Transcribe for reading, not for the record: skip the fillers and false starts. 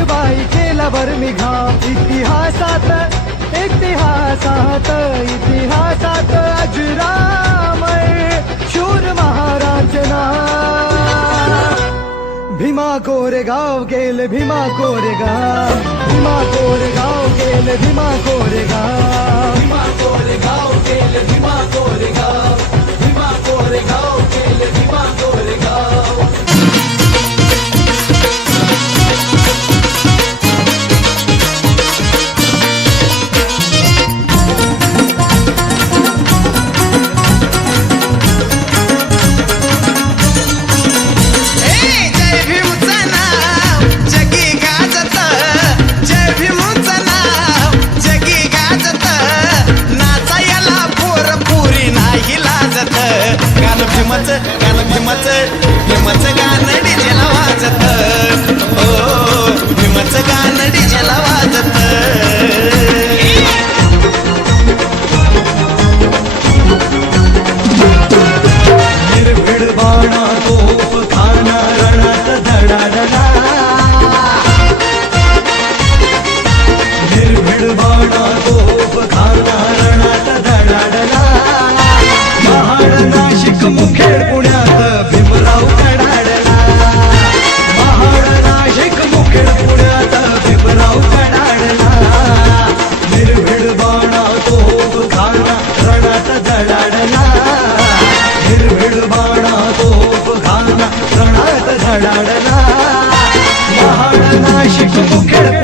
पेशवाई केला बरमिघा इतिहासात इतिहासात अजरामर शूर महाराज ना भीमा कोरेगाव गेले भीमा कोरेगाव भीमा कोरेगाव गेले भीमा कोरेगाव भीमा कोरेगाव गेले भीमा कोरेगाव भीमा कोरेगाव गेले भीमा कोरेगाव भीमाचं गाणं डीजेला वाजत हो भीमाचं गाणं डीजेला वाजत निर्भीड बाणा तोफ खाना रणात धडाडला निर्भीड बाणा तोफ खाना रणात धडाडला महाड नाशिक मुखेड पुण्यात भीमराव कडाडला महाड नाशिक मुखेड पुण्यात भीमराव कडाडला निर्भीड बाणा तोफ खाना रणात धडाडला निर्भीड बाणा तोफ खाना रणात धडाडला महाड नाशिक मुखेड